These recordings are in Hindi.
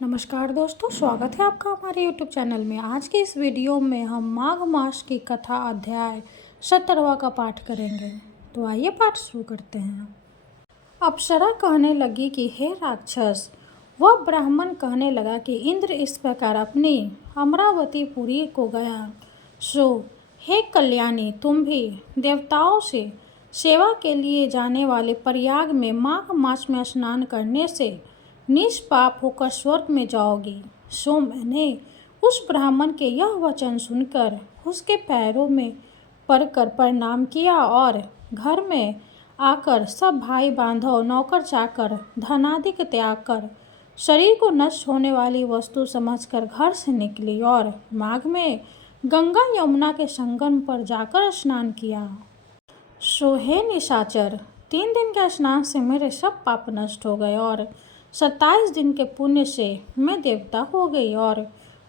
नमस्कार दोस्तों, स्वागत है आपका हमारे YouTube चैनल में। आज के इस वीडियो में हम माघ मास की कथा अध्याय 17वां का पाठ करेंगे। तो आइए पाठ शुरू करते हैं। अप्सरा कहने लगी कि हे राक्षस, वह ब्राह्मण कहने लगा कि इंद्र इस प्रकार अपनी अमरावतीपुरी को गया, सो हे कल्याणी, तुम भी देवताओं से सेवा के लिए जाने वाले प्रयाग में माघ मास में स्नान करने से निष्पाप होकर स्वर्ग में जाओगी। सो मैंने उस ब्राह्मण के यह वचन सुनकर उसके पैरों में पड़कर प्रणाम किया और घर में आकर सब भाई बांधव, नौकर चाकर, धनादिक त्याग कर शरीर को नष्ट होने वाली वस्तु समझकर घर से निकली और माघ में गंगा यमुना के संगम पर जाकर स्नान किया। सो हे निशाचर, 3 दिन के स्नान से मेरे सब पाप नष्ट हो गए और 27 दिन के पुण्य से मैं देवता हो गई और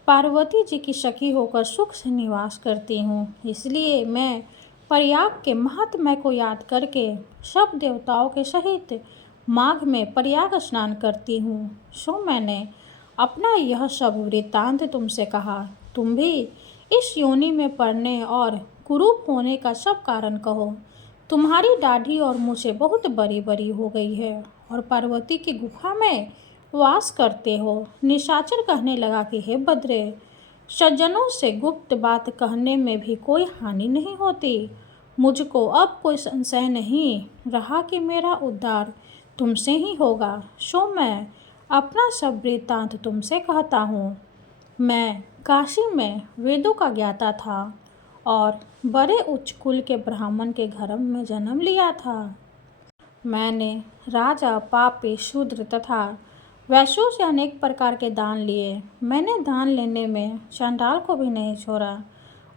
पार्वती जी की सखी होकर सुख से निवास करती हूँ। इसलिए मैं प्रयाग के महात्म्य को याद करके सब देवताओं के सहित माघ में प्रयाग स्नान करती हूँ। सो मैंने अपना यह सब वृत्तांत तुमसे कहा। तुम भी इस योनि में पड़ने और कुरूप होने का सब कारण कहो। तुम्हारी दाढ़ी और मूछें बहुत बड़ी बड़ी हो गई है और पार्वती की गुफा में वास करते हो। निशाचर कहने लगा कि हे बद्रे, सज्जनों से गुप्त बात कहने में भी कोई हानि नहीं होती। मुझको अब कोई संशय नहीं रहा कि मेरा उद्धार तुमसे ही होगा। सो मैं अपना सब वृत्तांत तुमसे कहता हूँ। मैं काशी में वेदों का ज्ञाता था और बड़े उच्च कुल के ब्राह्मण के घर में जन्म लिया था। मैंने राजा, पापी, शूद्र तथा वैश्यों से अनेक प्रकार के दान लिए। मैंने दान लेने में चंडाल को भी नहीं छोड़ा।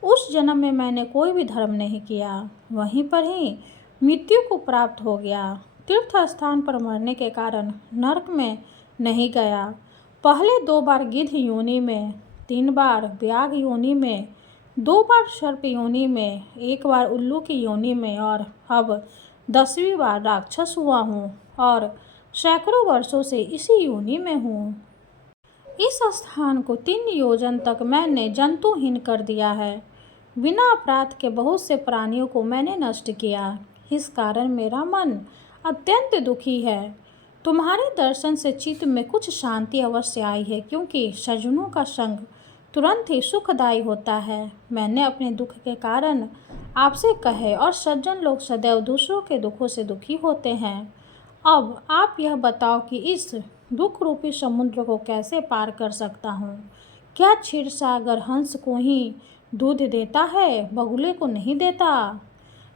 उस जन्म में मैंने कोई भी धर्म नहीं किया, वहीं पर ही मृत्यु को प्राप्त हो गया। तीर्थ स्थान पर मरने के कारण नरक में नहीं गया। पहले 2 बार गिद्ध योनि में, 3 बार व्याघ्र योनि में, 2 बार सर्प योनि में, 1 बार उल्लू की योनि में और अब 10वीं बार राक्षस हुआ हूँ और सैकड़ों वर्षों से इसी योनि में हूँ। इस स्थान को 3 योजन तक मैंने जंतुहीन कर दिया है। बिना अपराध के बहुत से प्राणियों को मैंने नष्ट किया। इस कारण मेरा मन अत्यंत दुखी है। तुम्हारे दर्शन से चित्त में कुछ शांति अवश्य आई है, क्योंकि सज्जनों का संग तुरंत ही सुखदायी होता है। मैंने अपने दुख के कारण आपसे कहे और सज्जन लोग सदैव दूसरों के दुखों से दुखी होते हैं। अब आप यह बताओ कि इस दुख रूपी समुद्र को कैसे पार कर सकता हूँ। क्या क्षीरसागर हंस को ही दूध देता है, बगुले को नहीं देता?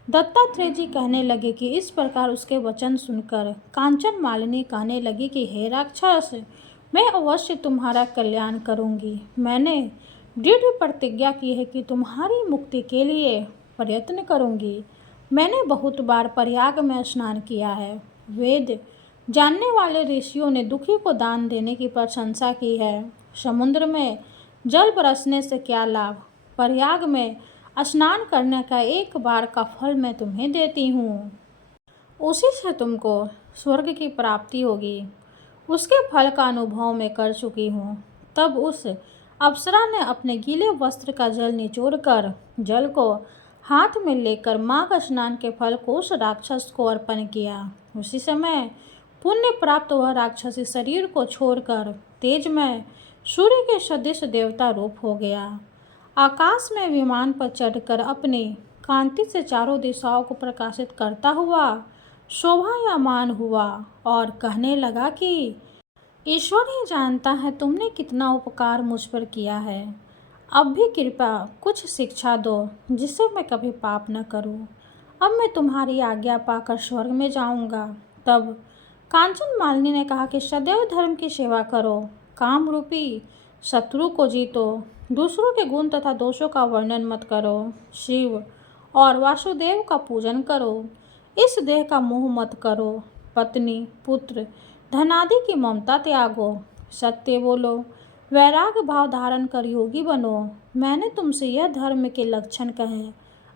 दत्तात्रेय जी कहने लगे कि इस प्रकार उसके वचन सुनकर कांचन मालिनी कहने लगी कि हे राक्षस, मैं अवश्य तुम्हारा कल्याण करूंगी। मैंने दृढ़ प्रतिज्ञा की है कि तुम्हारी मुक्ति के लिए प्रयत्न करूंगी। मैंने बहुत बार प्रयाग में स्नान किया है। वेद जानने वाले ऋषियों ने दुखी को दान देने की प्रशंसा की है। समुद्र में जल बरसने से क्या लाभ? प्रयाग में स्नान करने का 1 बार का फल मैं तुम्हें देती हूँ। उसी से तुमको स्वर्ग की प्राप्ति होगी। उसके फल का अनुभव मैं कर चुकी हूँ। तब उस अप्सरा ने अपने गीले वस्त्र का जल निचोड़कर जल को हाथ में लेकर माघ स्नान के फल को उस राक्षस को अर्पण किया। उसी समय पुण्य प्राप्त वह राक्षसी शरीर को छोड़कर तेजमय सूर्य के सदृश देवता रूप हो गया। आकाश में विमान पर चढ़कर अपनी कांति से चारों दिशाओं को प्रकाशित करता हुआ शोभायमान हुआ और कहने लगा कि ईश्वर ही जानता है तुमने कितना उपकार मुझ पर किया है। अब भी कृपया कुछ शिक्षा दो, जिससे मैं कभी पाप न करूं। अब मैं तुम्हारी आज्ञा पाकर स्वर्ग में जाऊंगा। तब कांचन मालिनी ने कहा कि सदैव धर्म की सेवा करो, काम रूपी शत्रु को जीतो, दूसरों के गुण तथा दोषों का वर्णन मत करो, शिव और वासुदेव का पूजन करो, इस देह का मोह मत करो, पत्नी, पुत्र, धनादि की ममता त्यागो, सत्य बोलो, वैराग भाव धारण कर योगी बनो। मैंने तुमसे यह धर्म के लक्षण कहे।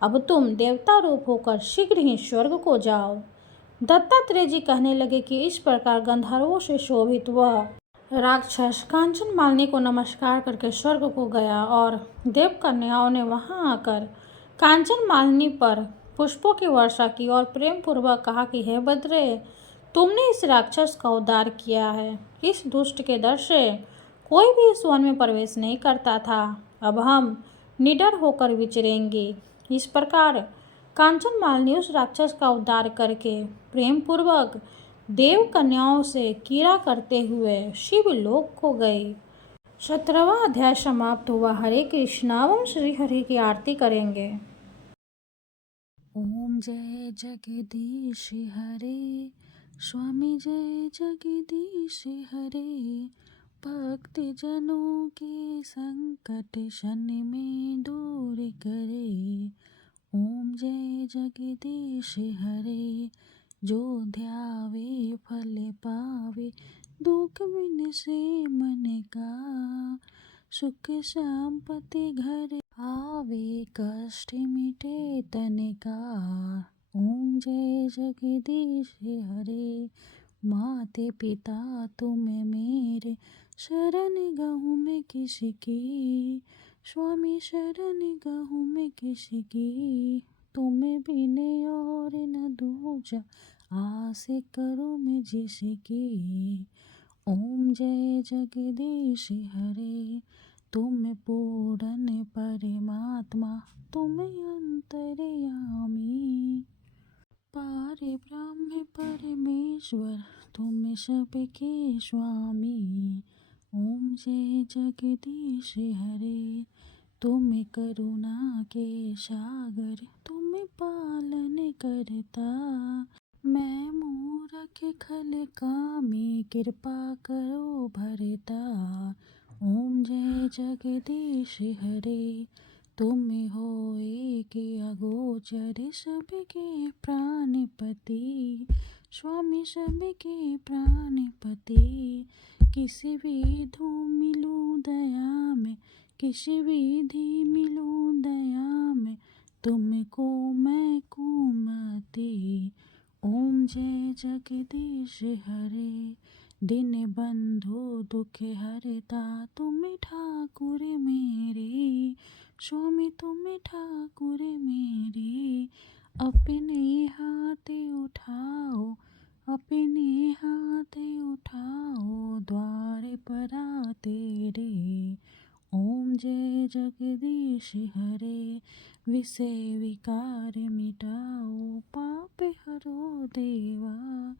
अब तुम देवता रूप होकर शीघ्र ही स्वर्ग को जाओ। दत्तात्रेय जी कहने लगे कि इस प्रकार गंधर्वों से शोभित वह राक्षस कांचन मालिनी को नमस्कार करके स्वर्ग को गया और देव कन्याओं ने वहां आकर कांचन मालिनी पर पुष्पों की वर्षा की और प्रेम पूर्वक कहा कि हे बद्रे, तुमने इस राक्षस का उद्धार किया है। इस दुष्ट के डर से कोई भी इस वन में प्रवेश नहीं करता था। अब हम निडर होकर विचरेंगे। इस प्रकार कांचन मालिनी उस राक्षस का उद्धार करके प्रेम पूर्वक देव कन्याओं से कीड़ा करते हुए शिवलोक को गई। 17वां अध्याय समाप्त हुआ। हरे कृष्णा। अब हम श्री हरि की आरती करेंगे। ओम जय जगदीश हरे, स्वामी जय जगदीश हरे। भक्त जनों के संकट शनि में दूर करे। ओम जय जगदीश हरे, जो ध्यावे फल पावे। दुख बिन से मन का, सुख संपत्ति घर आवे। कष्ट मिटे तन का। ओम जय जगदीश हरे, माते पिता तुम मेरे। शरण गहूँ मैं किसकी, स्वामी शरण गहूँ मैं किसकी। तुम्हें बिन और न दूजा, आस करूँ मैं जिसकी। ओम जय जगदीश हरे, तुम पूर्ण परमात्मा, तुम अंतर्यामी। पारे ब्रह्म परमेश्वर, तुम सबके स्वामी। ओम जय जगदीश हरे, तुम करुणा के सागर, तुम पालन करता। मैं मूर्ख खल कामी, कृपा करो भरता। ओम जय जगदीश हरे, तुम हो एक अगोचर, सबके प्राणपति। स्वामी सबके प्राणपति। किस विधि मिलूं दया में, किस विधि मिलूं दया में। तुमको मैं कुमति। ओम जय जगदीश हरे, दिन बंधु दुख हरता। तुम ठाकुर मेरे, स्वामी तुम ठाकुर मेरे। अपने हाथ उठाओ, अपने हाथ उठाओ, द्वार पर आ तेरे। ओम जय जगदीश हरे, विषय विकार मिटाओ। पाप हरो देवा,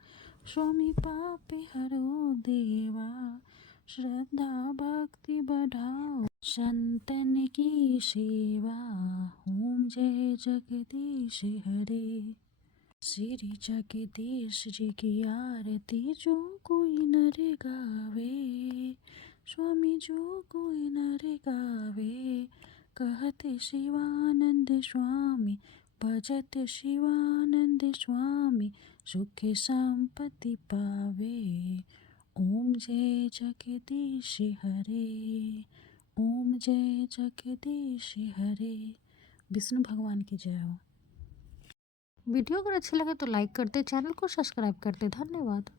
स्वामी पाप हरो देवा। श्रद्धा भक्ति बढ़ाओ, संतन की सेवा। ओम जय जगदीश हरे, श्री जगदीश जी की आरती जो कोई नर गावे। स्वामी जो कोई नर गावे, कहत शिवानंद स्वामी, भजत शिवानंद स्वामी। सुख संपत्ति पावे। ओम जय जगदीश हरे, ओम जय जगदीश हरे। विष्णु भगवान की जय हो। वीडियो अगर अच्छी लगे तो लाइक कर दे, चैनल को सब्सक्राइब कर दे। धन्यवाद।